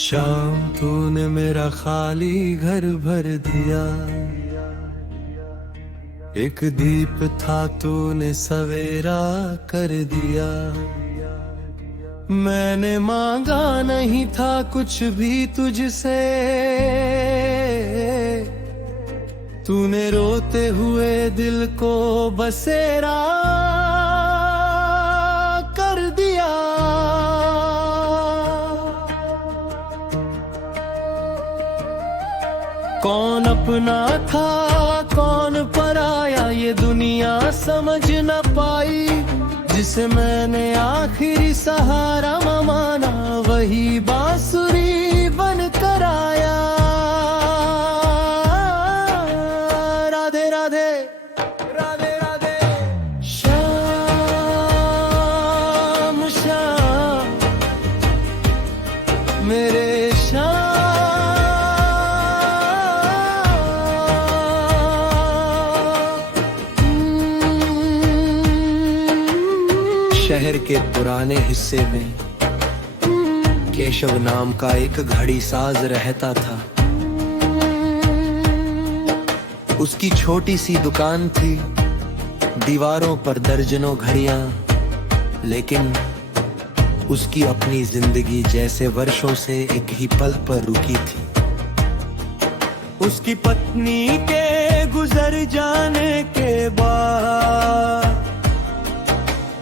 शाम तूने मेरा खाली घर भर दिया, एक दीप था तूने सवेरा कर दिया। मैंने मांगा नहीं था कुछ भी तुझसे, तूने रोते हुए दिल को बसेरा कर दिया। कौन अपना था कौन पराया ये दुनिया समझ न पाई, जिसे मैंने आखिरी सहारा माना वही बांसुरी बन कर आया। राधे राधे राधे राधे श्याम श्याम मेरे श्याम। शहर के पुराने हिस्से में केशव नाम का एक घड़ी साज रहता था। उसकी छोटी सी दुकान थी, दीवारों पर दर्जनों घड़ियां, लेकिन उसकी अपनी जिंदगी जैसे वर्षों से एक ही पल पर रुकी थी। उसकी पत्नी के गुजर जाने के बाद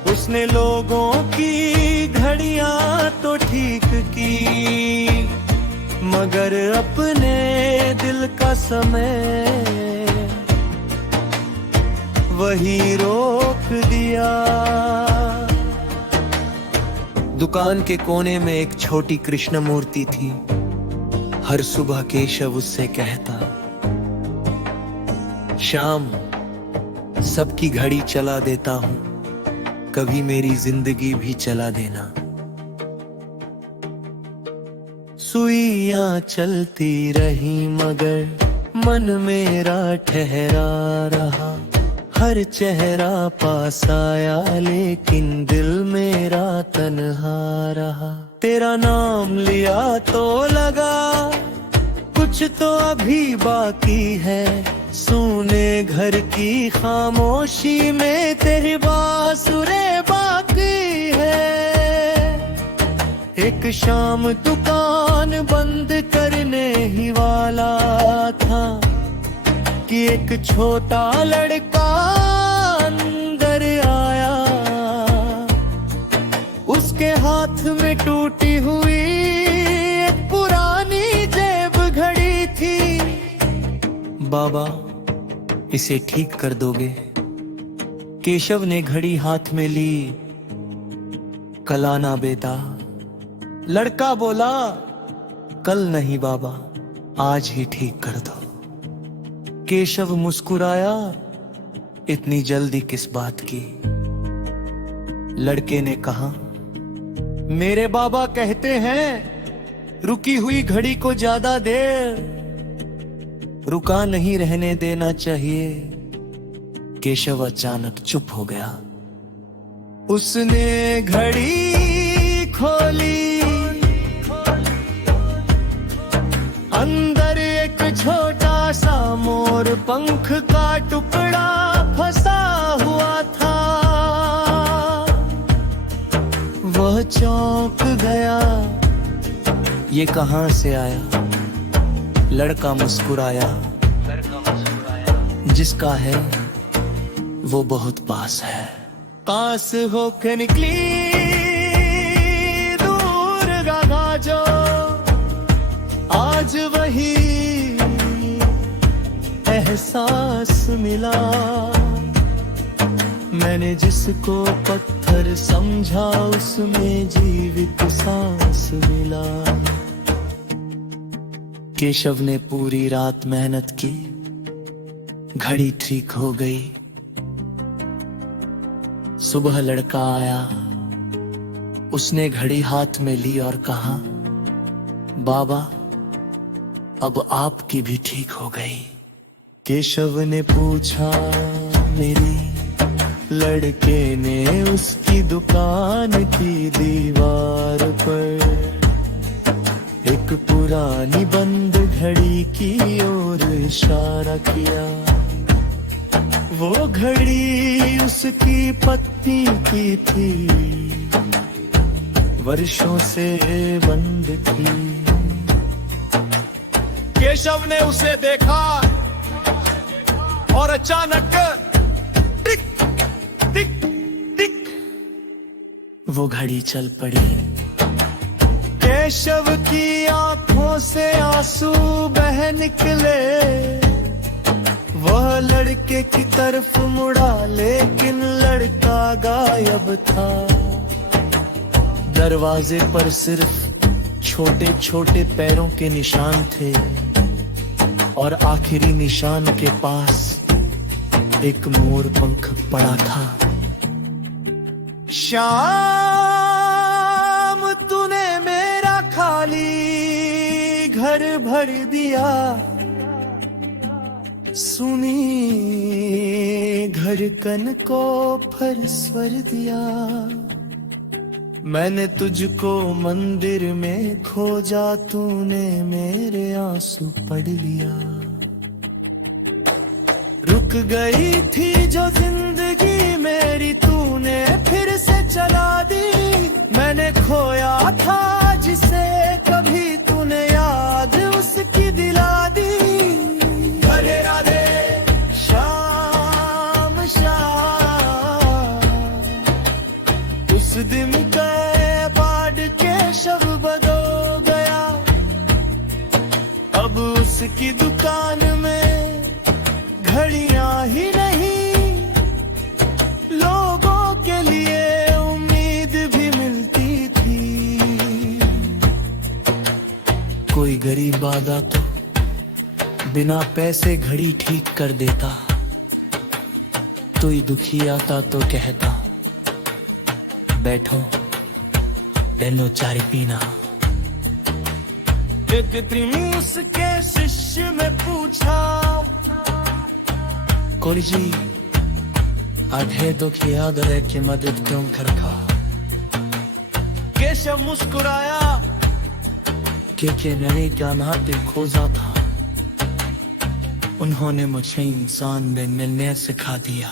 उसने लोगों की घड़ियां तो ठीक की, मगर अपने दिल का समय वही रोक दिया। दुकान के कोने में एक छोटी कृष्ण मूर्ति थी। हर सुबह केशव उससे कहता, शाम सबकी घड़ी चला देता हूं, कभी मेरी जिंदगी भी चला देना। सुइयां चलती रही मगर मन मेरा ठहरा रहा। हर चेहरा पास आया लेकिन दिल मेरा तन्हा रहा। तेरा नाम लिया तो लगा कुछ तो अभी बाकी है, सुने घर की खामोशी में तेरी बांसुरी बाकी है। एक शाम दुकान बंद करने ही वाला था कि एक छोटा लड़का अंदर आया। उसके हाथ में टूटी हुई एक पुरानी जेब घड़ी थी। बाबा इसे ठीक कर दोगे? केशव ने घड़ी हाथ में ली। कल आना बेटा। लड़का बोला, कल नहीं बाबा, आज ही ठीक कर दो। केशव मुस्कुराया, इतनी जल्दी किस बात की? लड़के ने कहा, मेरे बाबा कहते हैं रुकी हुई घड़ी को ज्यादा देर रुका नहीं रहने देना चाहिए। केशव अचानक चुप हो गया। उसने घड़ी खोली, अंदर एक छोटा सा मोर पंख का टुकड़ा फंसा हुआ था। वह चौंक गया, ये कहां से आया? लड़का मुस्कुराया, जिसका है वो बहुत पास है। पास होकर निकली दूर गागा जो, आज वही एहसास मिला। मैंने जिसको पत्थर समझा उसमें जीवित सांस मिला। केशव ने पूरी रात मेहनत की, घड़ी ठीक हो गई। सुबह लड़का आया, उसने घड़ी हाथ में ली और कहा, बाबा अब आपकी भी ठीक हो गई। केशव ने पूछा, मेरी? लड़के ने उसकी दुकान की दीवार पर एक पुरानी बंद घड़ी की ओर इशारा किया। वो घड़ी उसकी पत्नी की थी, वर्षों से बंद थी। केशव ने उसे देखा और अचानक टिक टिक टिक वो घड़ी चल पड़ी। केशव की आंखों से आंसू बह निकले। वह लड़के की तरफ मुड़ा, लेकिन लड़का गायब था। दरवाजे पर सिर्फ छोटे छोटे पैरों के निशान थे, और आखिरी निशान के पास एक मोर पंख पड़ा था। शाम तूने मेरा खाली घर भर दिया, सुनी धड़कन को फिर स्वर दिया। मैंने तुझको मंदिर में खोजा, तूने मेरे आंसू पढ़ लिया। रुक गई थी जो जिंदगी मेरी, तूने फिर से चला दी। मैंने खोया था जिसे कभी तूने याद उसकी दिला दी। राधे राधे शाम शाम, उस दिन का केशव बदल गया। अब उसकी दुकान में घड़ियां ही नहीं, लोगों के लिए उम्मीद भी मिलती थी। कोई गरीब आता तो बिना पैसे घड़ी ठीक कर देता, कोई दुखी आता तो कहता बैठो डेलो चाय पीना। एक दिन उसके शिष्य में पूछा, कोई जी आधे दुखिया दरे की मदद क्यों करता। केशव मुस्कुराया कि मैंने क्या नाते खोजा था, उन्होंने मुझे इंसान में मिलने सिखा दिया।